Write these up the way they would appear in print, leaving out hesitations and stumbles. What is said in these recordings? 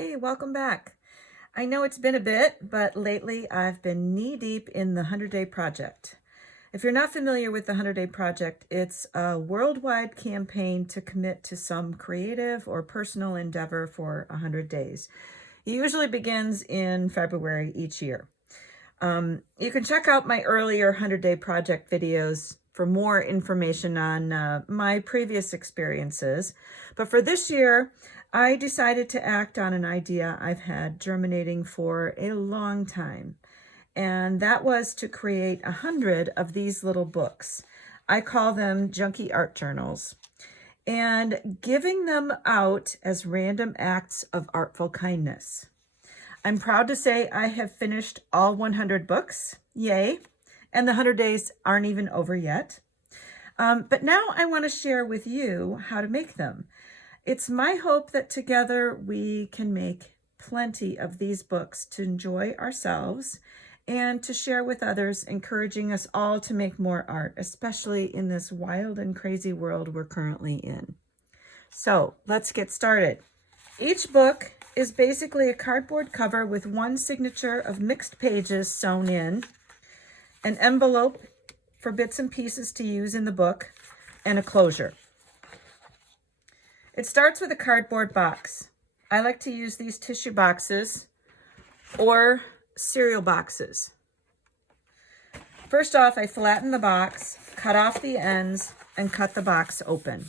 Hey, welcome back. I know it's been a bit, but lately I've been knee-deep in the 100-Day Project. If you're not familiar with the 100-Day Project, it's a worldwide campaign to commit to some creative or personal endeavor for 100 days. It usually begins in February each year. You can check out my earlier 100-Day Project videos for more information on my previous experiences. But for this year, I decided to act on an idea I've had germinating for a long time. And that was to create 100 of these little books. I call them Junky Art Journals. And giving them out as random acts of artful kindness. I'm proud to say I have finished all 100 books. Yay. And the 100 days aren't even over yet. But now I want to share with you how to make them. It's my hope that together we can make plenty of these books to enjoy ourselves and to share with others, encouraging us all to make more art, especially in this wild and crazy world we're currently in. So let's get started. Each book is basically a cardboard cover with one signature of mixed pages sewn in, an envelope for bits and pieces to use in the book, and a closure. It starts with a cardboard box. I like to use these tissue boxes or cereal boxes. First off, I flatten the box, cut off the ends, and cut the box open.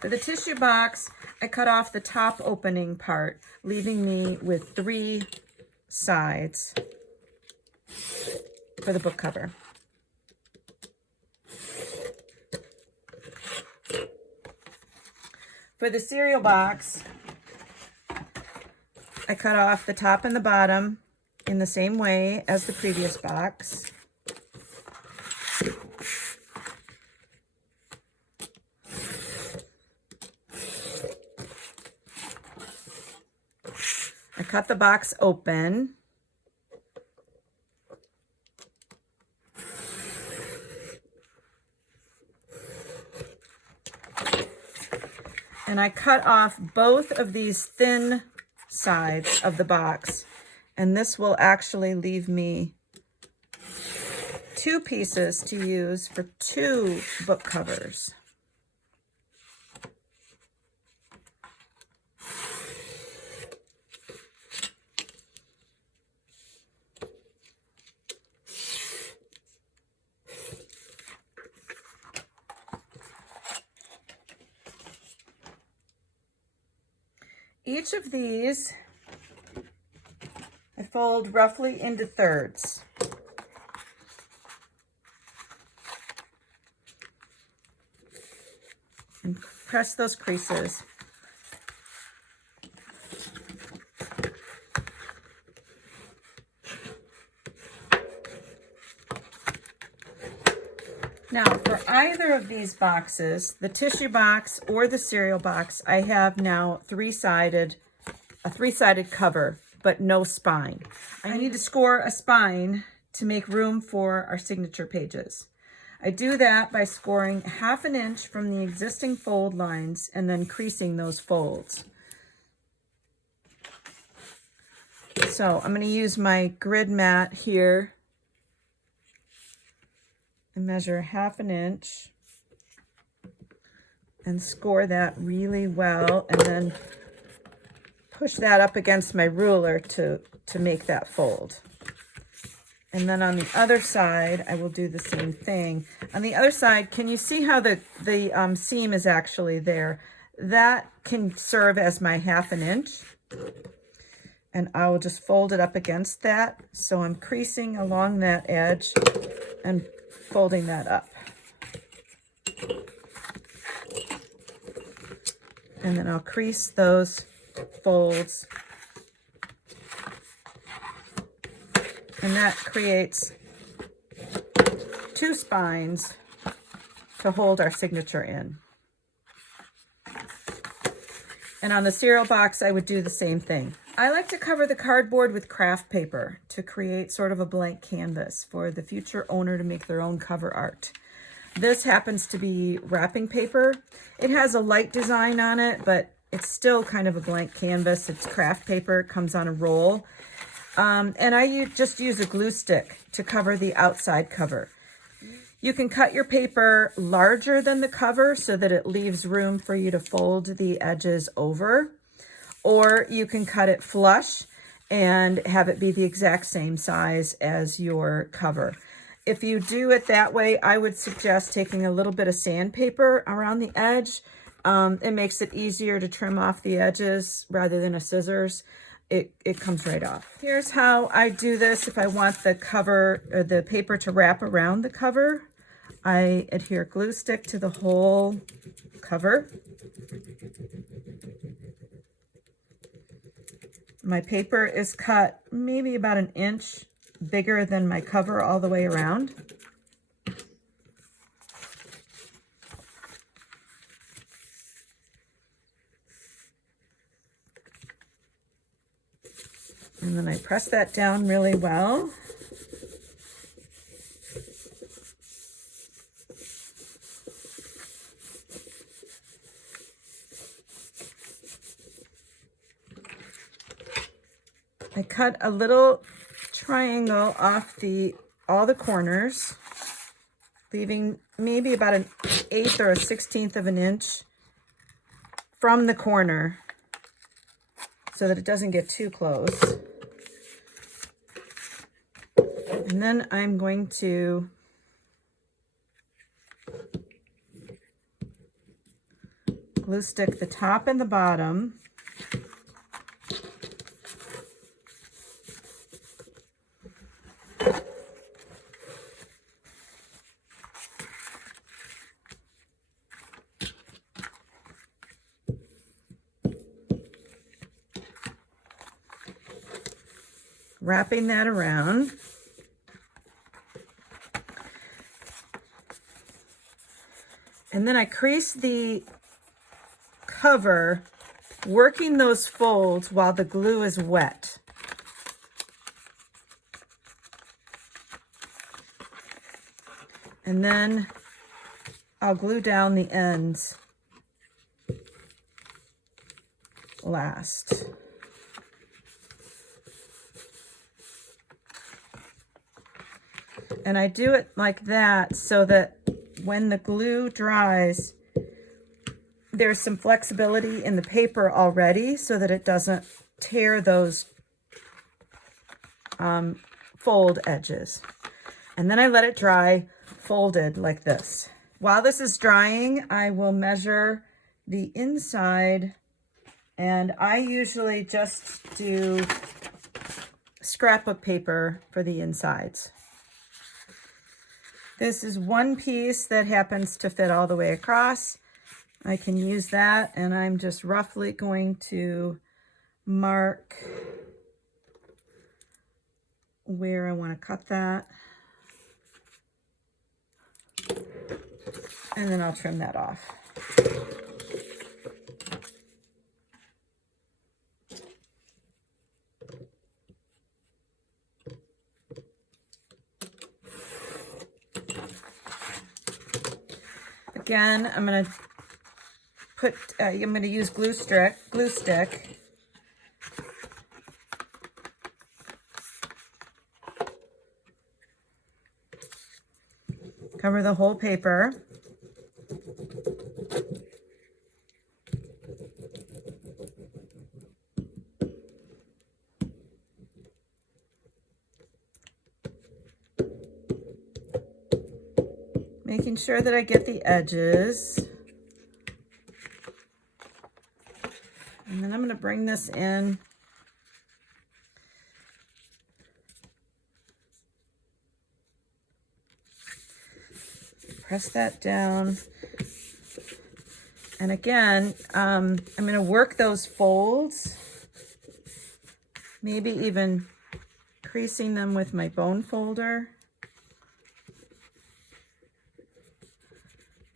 For the tissue box, I cut off the top opening part, leaving me with 3 sides for the book cover. For the cereal box, I cut off the top and the bottom in the same way as the previous box. I cut the box open. And I cut off both of these thin sides of the box. And this will actually leave me 2 pieces to use for 2 book covers. Each of these I fold roughly into thirds. And press those creases. Now, for either of these boxes, the tissue box or the cereal box, I have now a 3-sided cover, but no spine. I need to score a spine to make room for our signature pages. I do that by scoring 1/2 inch from the existing fold lines and then creasing those folds. So I'm going to use my grid mat here and measure 1/2 inch and score that really well, and then push that up against my ruler to make that fold. And then on the other side, I will do the same thing. On the other side, can you see how the seam is actually there? That can serve as my 1/2 inch. And I will just fold it up against that. So I'm creasing along that edge and folding that up. And then I'll crease those folds And that creates 2 spines to hold our signature in. And on the cereal box, I would do the same thing. I like to cover the cardboard with craft paper to create sort of a blank canvas for the future owner to make their own cover art. This happens to be wrapping paper. It has a light design on it, but it's still kind of a blank canvas. It's craft paper, it comes on a roll. And I just use a glue stick to cover the outside cover. You can cut your paper larger than the cover so that it leaves room for you to fold the edges over, or you can cut it flush and have it be the exact same size as your cover. If you do it that way, I would suggest taking a little bit of sandpaper around the edge. It makes it easier to trim off the edges rather than a scissors. It comes right off. Here's how I do this. If I want the cover or the paper to wrap around the cover, I adhere glue stick to the whole cover. My paper is cut maybe about 1 inch bigger than my cover all the way around. And then I press that down really well. I cut a little triangle off all the corners, leaving maybe about 1/8 or 1/16 of an inch from the corner so that it doesn't get too close. And then I'm going to glue stick the top and the bottom. Wrapping that around. And then I crease the cover, working those folds while the glue is wet. And then I'll glue down the ends last. And I do it like that so that when the glue dries, there's some flexibility in the paper already so that it doesn't tear those fold edges. And then I let it dry folded like this. While this is drying, I will measure the inside, and I usually just do scrapbook paper for the insides. This is one piece that happens to fit all the way across. I can use that, and I'm just roughly going to mark where I want to cut that. And then I'll trim that off. Again, I'm going to use glue stick. Cover the whole paper. Making sure that I get the edges. And then I'm going to bring this in. Press that down. And again, I'm going to work those folds. Maybe even creasing them with my bone folder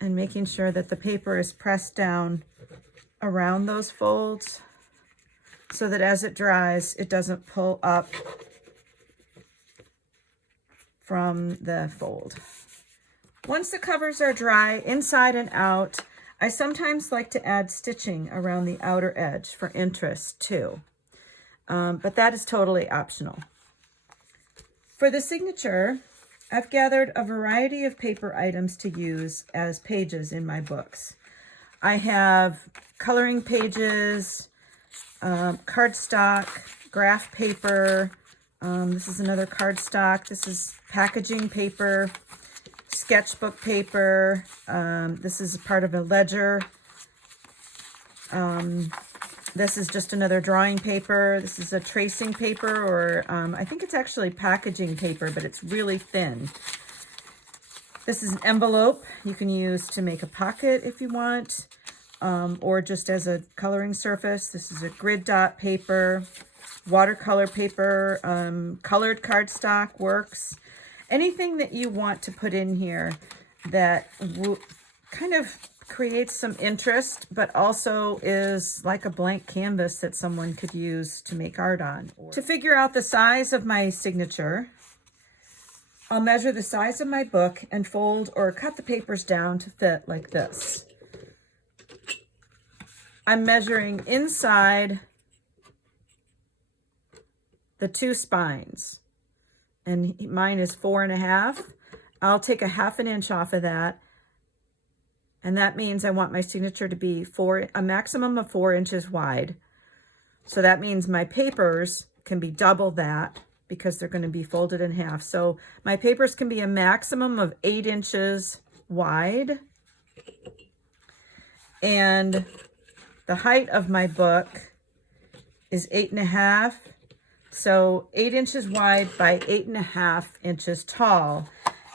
and making sure that the paper is pressed down around those folds so that as it dries, it doesn't pull up from the fold. Once the covers are dry, inside and out, I sometimes like to add stitching around the outer edge for interest too, but that is totally optional. For the signature, I've gathered a variety of paper items to use as pages in my books. I have coloring pages, cardstock, graph paper. This is another cardstock. This is packaging paper, sketchbook paper. This is part of a ledger. This is just another drawing paper. This is a tracing paper, or I think it's actually packaging paper, but it's really thin. This is an envelope you can use to make a pocket if you want, or just as a coloring surface. This is a grid dot paper, watercolor paper, colored cardstock works. Anything that you want to put in here that kind of creates some interest, but also is like a blank canvas that someone could use to make art on. To figure out the size of my signature, I'll measure the size of my book and fold or cut the papers down to fit like this. I'm measuring inside the two spines, and mine is 4.5. I'll take a 1/2 inch off of that, and that means I want my signature to be a maximum of 4 inches wide. So that means my papers can be double that because they're going to be folded in half. So my papers can be a maximum of 8 inches wide, and the height of my book is 8.5. So 8 inches wide by 8.5 inches tall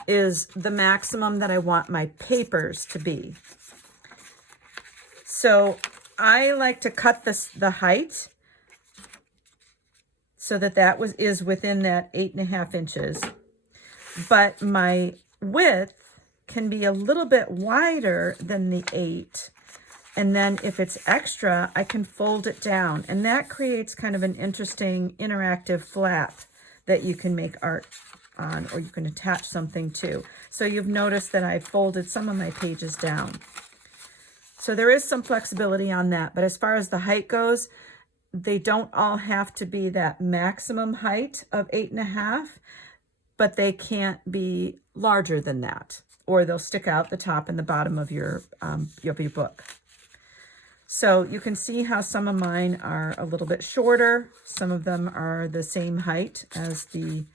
is the maximum that I want my papers to be. So I like to cut the height so that is within that 8.5 inches. But my width can be a little bit wider than the 8. And then if it's extra, I can fold it down. And that creates kind of an interesting interactive flap that you can make art on, or you can attach something to. So you've noticed that I've folded some of my pages down. So there is some flexibility on that. But as far as the height goes, they don't all have to be that maximum height of 8.5, but they can't be larger than that, or they'll stick out the top and the bottom of your book. So you can see how some of mine are a little bit shorter. Some of them are the same height as the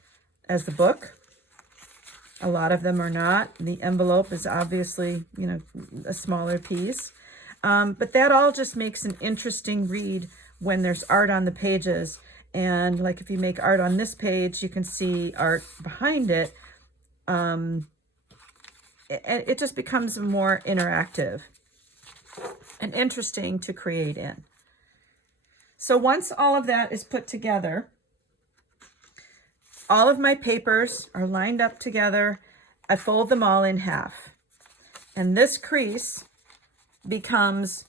book. A lot of them are not. The envelope is obviously, a smaller piece. But that all just makes an interesting read when there's art on the pages. And like if you make art on this page, you can see art behind it. It just becomes more interactive and interesting to create in. So once all of that is put together, all of my papers are lined up together. I fold them all in half. And this crease becomes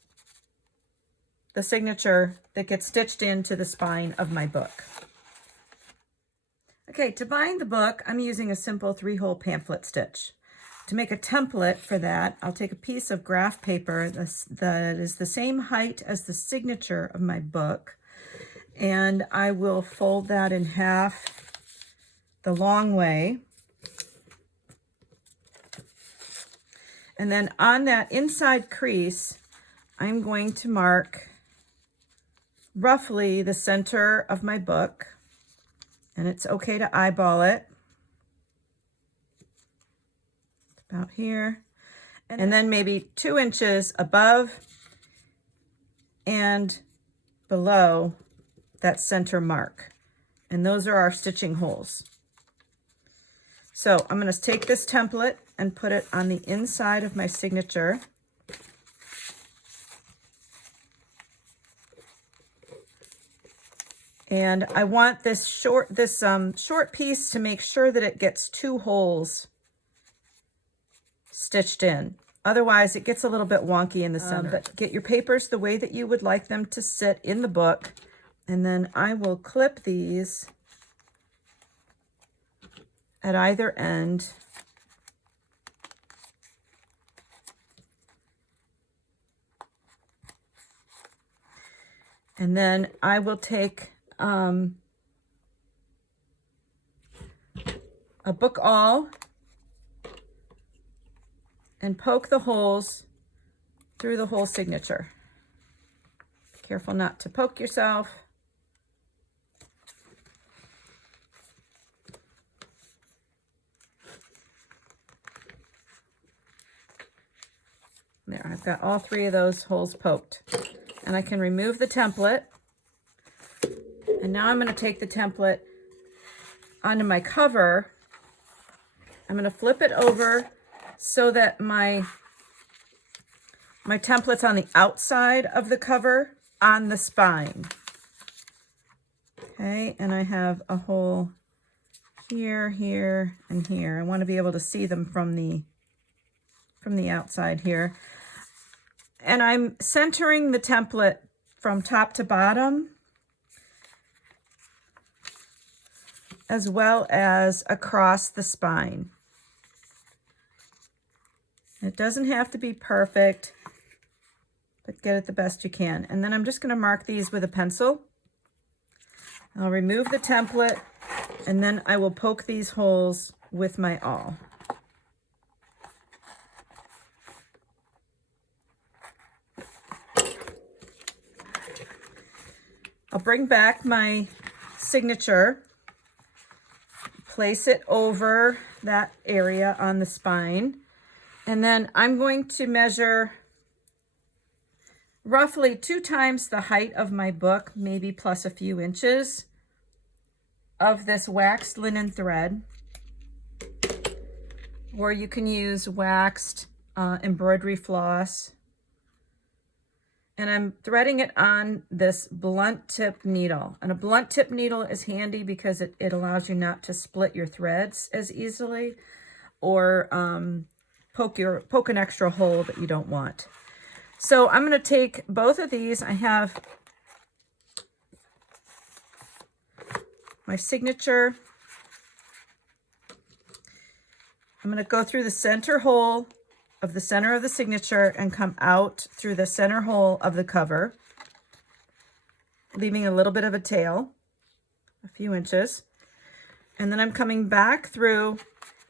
the signature that gets stitched into the spine of my book. Okay, to bind the book, I'm using a simple 3-hole pamphlet stitch. To make a template for that, I'll take a piece of graph paper that is the same height as the signature of my book, and I will fold that in half the long way. And then on that inside crease, I'm going to mark roughly the center of my book, and it's okay to eyeball it. About here, and then maybe 2 inches above and below that center mark. And those are our stitching holes. So I'm going to take this template and put it on the inside of my signature. And I want this short piece to make sure that it gets 2 holes stitched in. Otherwise, it gets a little bit wonky in the center. But get your papers the way that you would like them to sit in the book. And then I will clip these at either end. And then I will take a book awl and poke the holes through the whole signature. Careful not to poke yourself. There, I've got all 3 of those holes poked. And I can remove the template. And now I'm going to take the template onto my cover. I'm going to flip it over so that my template's on the outside of the cover on the spine. Okay, and I have a hole here, here, and here. I want to be able to see them from the outside here. And I'm centering the template from top to bottom, as well as across the spine. It doesn't have to be perfect, but get it the best you can. And then I'm just going to mark these with a pencil. I'll remove the template, and then I will poke these holes with my awl. I'll bring back my signature, place it over that area on the spine, and then I'm going to measure roughly 2 times the height of my book, maybe plus a few inches, of this waxed linen thread, or you can use waxed embroidery floss. And I'm threading it on this blunt tip needle. And a blunt tip needle is handy because it allows you not to split your threads as easily, or poke an extra hole that you don't want. So I'm going to take both of these. I have my signature. I'm going to go through the center hole of the center of the signature and come out through the center hole of the cover, leaving a little bit of a tail, a few inches. And then I'm coming back through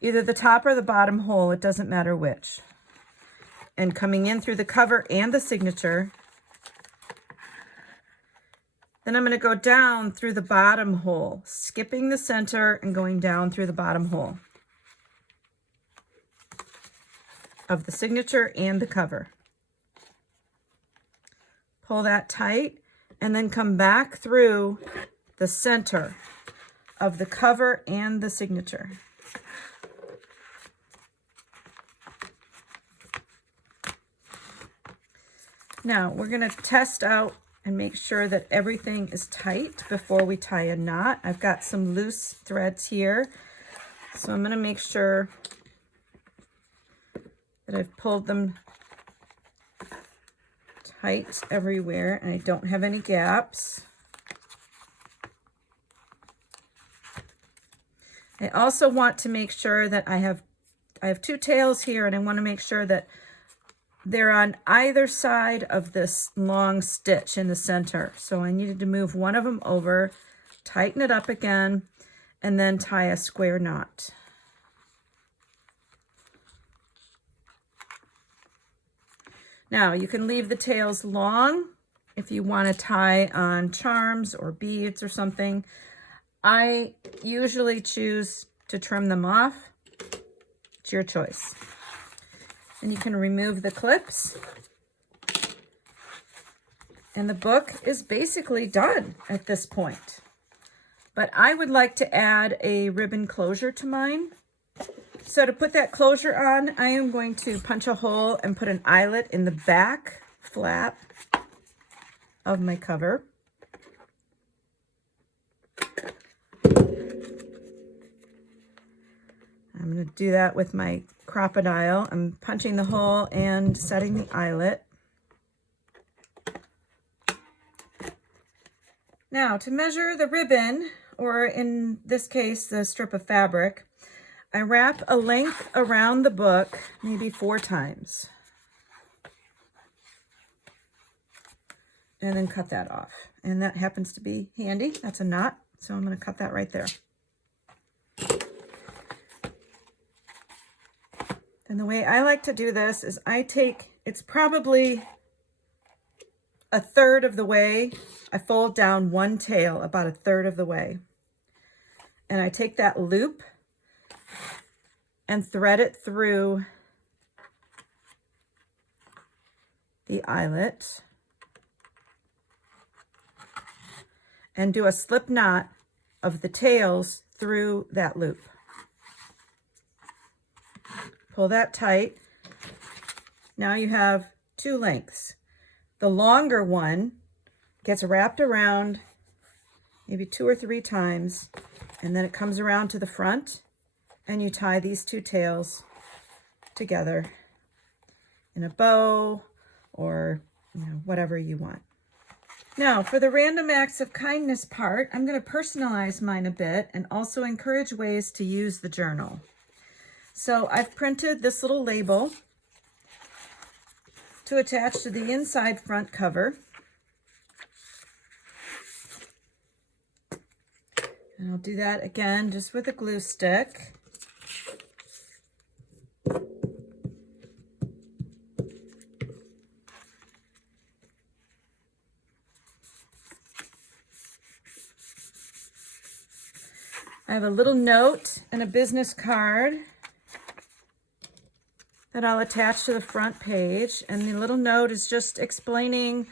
either the top or the bottom hole, it doesn't matter which, and coming in through the cover and the signature. Then I'm going to go down through the bottom hole, skipping the center and going down through the bottom hole of the signature and the cover. Pull that tight and then come back through the center of the cover and the signature. Now we're going to test out and make sure that everything is tight before we tie a knot. I've got some loose threads here, so I'm going to make sure that I've pulled them tight everywhere and I don't have any gaps. I also want to make sure that I have 2 tails here, and I want to make sure that they're on either side of this long stitch in the center. So I needed to move one of them over, tighten it up again, and then tie a square knot. Now you can leave the tails long if you want to tie on charms or beads or something. I usually choose to trim them off. It's your choice. And you can remove the clips. And the book is basically done at this point. But I would like to add a ribbon closure to mine. So to put that closure on, I am going to punch a hole and put an eyelet in the back flap of my cover. I'm going to do that with my crocodile. I'm punching the hole and setting the eyelet. Now, to measure the ribbon, or in this case, the strip of fabric, I wrap a length around the book, maybe 4 times. And then cut that off. And that happens to be handy. That's a knot, so I'm going to cut that right there. And the way I like to do this is it's probably a third of the way. I fold down one tail about a third of the way. And I take that loop and thread it through the eyelet and do a slip knot of the tails through that loop. Pull that tight. Now you have 2 lengths. The longer one gets wrapped around maybe 2 or 3 times, and then it comes around to the front, and you tie these 2 tails together in a bow or whatever you want. Now, for the random acts of kindness part, I'm going to personalize mine a bit and also encourage ways to use the journal. So I've printed this little label to attach to the inside front cover. And I'll do that again just with a glue stick. I have a little note and a business card that I'll attach to the front page. And the little note is just explaining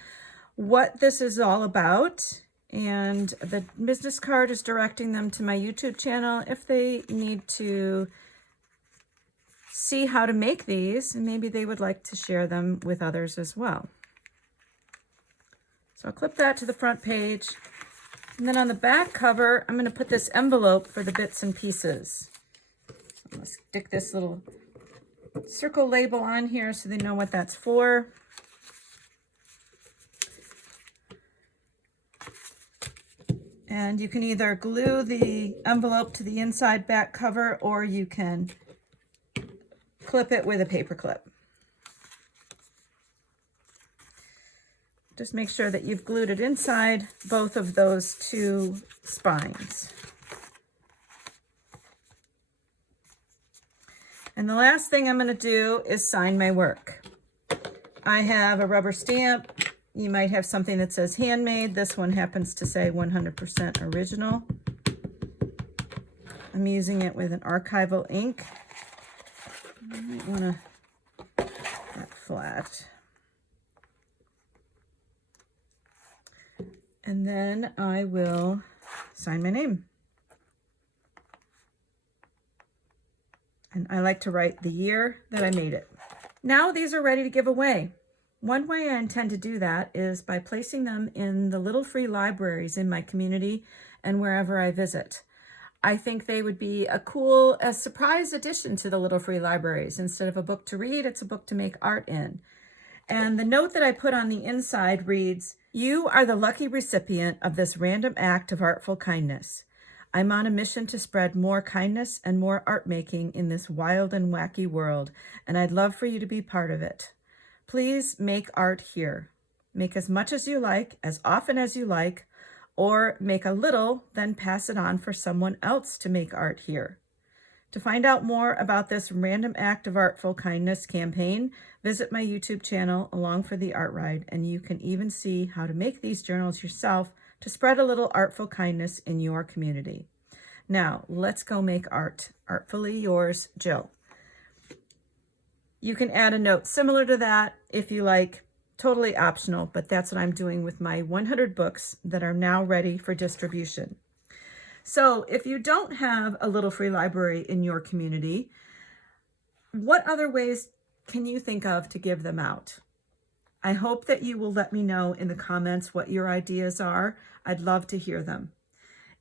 what this is all about. And the business card is directing them to my YouTube channel if they need to see how to make these, and maybe they would like to share them with others as well. So I'll clip that to the front page. And then on the back cover, I'm going to put this envelope for the bits and pieces. So I'm going to stick this little circle label on here so they know what that's for. And you can either glue the envelope to the inside back cover, or you can clip it with a paper clip. Just make sure that you've glued it inside both of those 2 spines. And the last thing I'm going to do is sign my work. I have a rubber stamp. You might have something that says handmade. This one happens to say 100% original. I'm using it with an archival ink. I might want to get that flat. And then I will sign my name. And I like to write the year that I made it. Now these are ready to give away. One way I intend to do that is by placing them in the little free libraries in my community and wherever I visit. I think they would be a surprise addition to the little free libraries. Instead of a book to read, it's a book to make art in. And the note that I put on the inside reads, "You are the lucky recipient of this random act of artful kindness. I'm on a mission to spread more kindness and more art making in this wild and wacky world, and I'd love for you to be part of it. Please make art here. Make as much as you like, as often as you like, or make a little, then pass it on for someone else to make art here. To find out more about this random act of artful kindness campaign, visit my YouTube channel Along for the Art Ride, and you can even see how to make these journals yourself to spread a little artful kindness in your community. Now, let's go make art. Artfully yours, Jill." You can add a note similar to that if you like, totally optional, but that's what I'm doing with my 100 books that are now ready for distribution. So if you don't have a little free library in your community, what other ways can you think of to give them out? I hope that you will let me know in the comments what your ideas are. I'd love to hear them.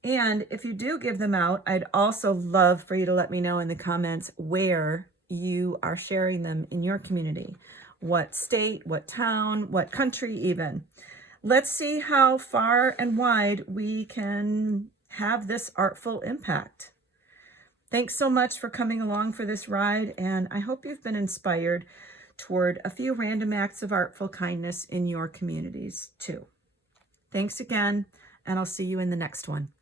And if you do give them out, I'd also love for you to let me know in the comments where you are sharing them in your community. What state, what town, what country even. Let's see how far and wide we can have this artful impact. Thanks so much for coming along for this ride, and I hope you've been inspired toward a few random acts of artful kindness in your communities too. Thanks again, and I'll see you in the next one.